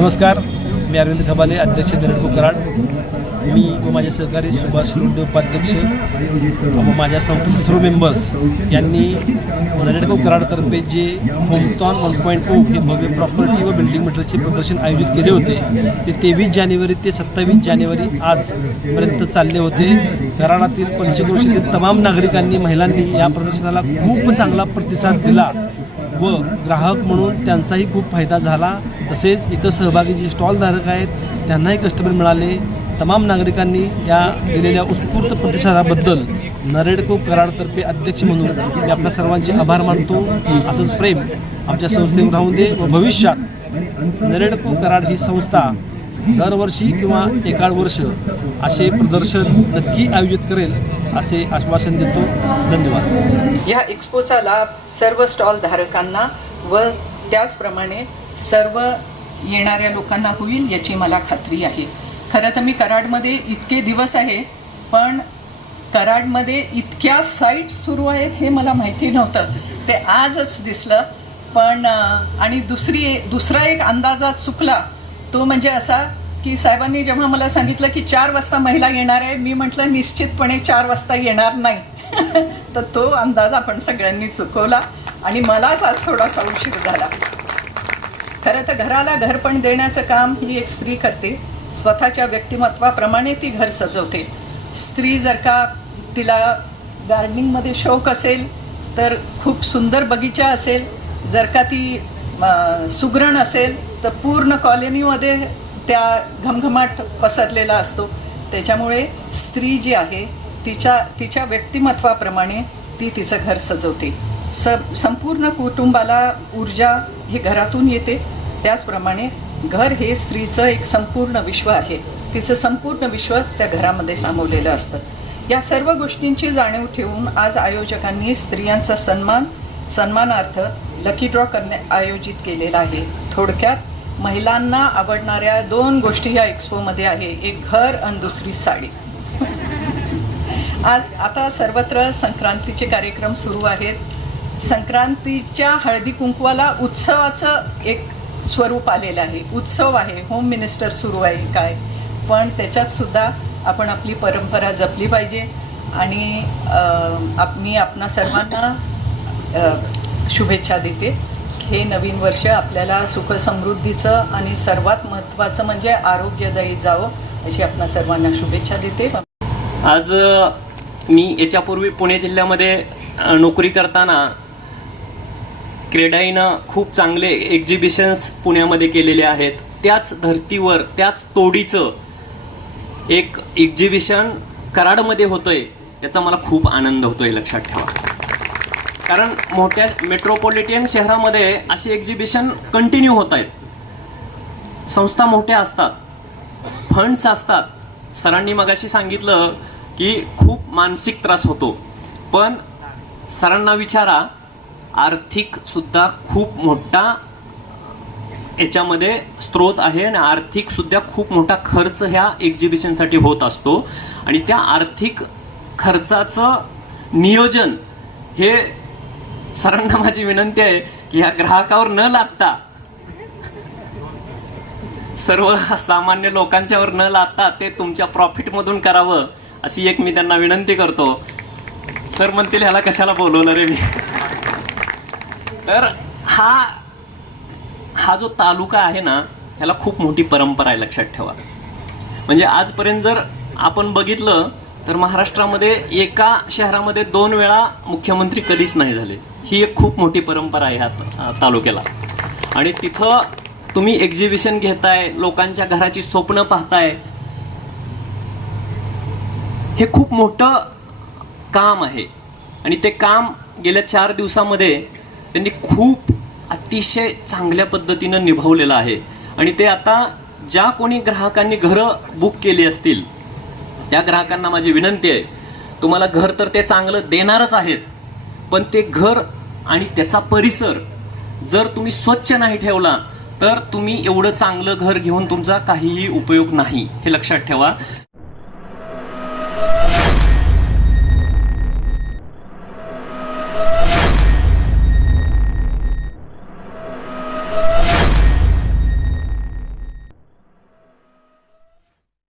नमस्कार, मी अरविंद खबाले, अध्यक्ष नरेडको कराड. मी व माझे सहकारी सुभाष लोंढे उपाध्यक्ष व माझ्या संस्थेचे सर्व मेंबर्स यांनी नरेडको कराडतर्फे जे होमथॉन 1.0 हे भव्य प्रॉपर्टी व बिल्डिंग मटेरियलचे प्रदर्शन आयोजित केले होते ते 23 जानेवारी ते 27 जानेवारी आजपर्यंत चालले होते. कराडातील पंचक्रोशीतील तमाम नागरिकांनी, महिलांनी या प्रदर्शनाला खूप चांगला प्रतिसाद दिला व ग्राहक म्हणून त्यांचाही खूप फायदा झाला. तसेच इथं सहभागी जे स्टॉलधारक आहेत त्यांनाही कस्टमर मिळाले. तमाम नागरिकांनी या दिलेल्या उत्स्फूर्त प्रतिसादाबद्दल नरेडको कराडतर्फे अध्यक्ष म्हणून मी आपल्या सर्वांचे आभार मानतो. असंच प्रेम आमच्या संस्थेवर राहून दे व भविष्यात नरेडको कराड ही संस्था दरवर्षी किंवा एकाड वर्ष असे प्रदर्शन नक्की आयोजित करेल असे आश्वासन देतो. धन्यवाद. या एक्स्पोचा लाभ सर्व स्टॉल धारकांना व त्याचप्रमाणे सर्व येणाऱ्या लोकांना होईल याची मला खात्री आहे. खरं तर मी कराडमध्ये इतके दिवस आहे, पण कराडमध्ये इतक्या साईट्स सुरू आहेत हे मला माहिती नव्हतं. ते आजच दिसलं. पण आणि दुसरा एक अंदाजा चुकला, तो म्हणजे असा की साहेबांनी जेव्हा मला सांगितलं की 4 वाजता महिला येणार आहे, मी म्हटलं निश्चितपणे 4 वाजता येणार नाही. तर तो अंदाज आपण सगळ्यांनी चुकवला आणि मलाच आज थोडासा उशीर झाला. खरं तर घराला घरपण देण्याचं काम ही एक स्त्री करते. स्वतःच्या व्यक्तिमत्वाप्रमाणे ती घर सजवते. स्त्री जर का तिला गार्डनिंगमध्ये शौक असेल तर खूप सुंदर बगीचा असेल, जर का ती सुगरण असेल तर पूर्ण कॉलनीमध्ये त्या घमघमाट पसरलेला असतो. त्याच्यामुळे स्त्री जी आहे तिच्या व्यक्तिमत्वाप्रमाणे ती तिचं घर सजवते. संपूर्ण कुटुंबाला ऊर्जा ही घरातून येते. त्याचप्रमाणे घर हे स्त्रीचं एक संपूर्ण विश्व आहे. तिचं संपूर्ण विश्व त्या घरामध्ये सामावलेलं असतं. या सर्व गोष्टींची जाणीव ठेवून आज आयोजकांनी स्त्रियांचा सन्मानार्थ लकी ड्रॉ आयोजित केलेला आहे. थोडक्यात महिलांना आवडणाऱ्या 2 गोष्टी या एक्स्पोमध्ये आहे, एक घर आणि दुसरी साडी. आता सर्वत्र संक्रांतीचे कार्यक्रम सुरू आहेत. संक्रांतीच्या हळदी कुंकवाला उत्सवाचं एक स्वरूप आलेलं आहे. उत्सव आहे, होम मिनिस्टर सुरू आहे काय, पण त्याच्यात सुद्धा आपण आपली परंपरा जपली पाहिजे. आणि मी आपणा सर्वांना शुभेच्छा देते. हे नवीन वर्ष आपल्याला सुख समृद्धीचं आणि सर्वात महत्त्वाचं म्हणजे आरोग्यदायी जावं अशी आपणा सर्वांना शुभेच्छा देते. आज मी याच्यापूर्वी पुणे जिल्ह्यामध्ये नोकरी करताना क्रेडाईनं खूप चांगले एक्झिबिशन्स पुण्यामध्ये केलेले आहेत. त्याच धर्तीवर त्याच तोडीचं एक एक्झिबिशन कराडमध्ये होतंय, याचा मला खूप आनंद होतोय. लक्षात ठेवा, कारण मोठ्या मेट्रोपॉलिटन शहरामध्ये असे एक्झिबिशन कंटिन्यू होत आहेत. संस्था मोठ्या असतात, फंड्स असतात. सरांनी मगाशी सांगितलं की खूप मानसिक त्रास होतो, पण सरांना विचारा, आर्थिक सुद्धा खूप मोठा याच्यामध्ये स्रोत आहे आणि आर्थिक सुद्धा खूप मोठा खर्च ह्या एक्झिबिशनसाठी होत असतो. आणि त्या आर्थिक खर्चाचं नियोजन हे सरांना माझी विनंती आहे की ह्या ग्राहकावर न लादता, सर्व सामान्य लोकांच्यावर न लादता ते तुमच्या प्रॉफिटमधून करावं अशी एक मी त्यांना विनंती करतो. सर म्हणतील ह्याला कशाला बोलवलं रे मी. तर हा जो तालुका आहे ना, ह्याला खूप मोठी परंपरा आहे. लक्षात ठेवा, म्हणजे आजपर्यंत जर आपण बघितलं तर महाराष्ट्रामध्ये एका शहरामध्ये 2 वेळा मुख्यमंत्री कधीच नाही झाले. ही एक खूप मोठी परंपरा आहे ह्या तालुक्याला. आणि तिथं तुम्ही एक्झिबिशन घेताय, लोकांच्या घराची स्वप्न पाहताय, हे खूप मोठं काम आहे. आणि ते काम गेल्या 4 दिवसामध्ये त्यांनी खूप अतिशय चांगल्या पद्धतीनं निभावलेलं आहे. आणि ते आता ज्या कोणी ग्राहकांनी घरं बुक केली असतील त्या ग्राहकांना माझी विनंती आहे, तुम्हाला घर तर ते चांगलं देणारच आहेत, पण ते घर आणि त्याचा परिसर जर तुम्ही स्वच्छ नाही ठेवला तर तुम्ही एवढं चांगलं घर घेऊन तुमचा काहीही उपयोग नाही, हे लक्षात ठेवा.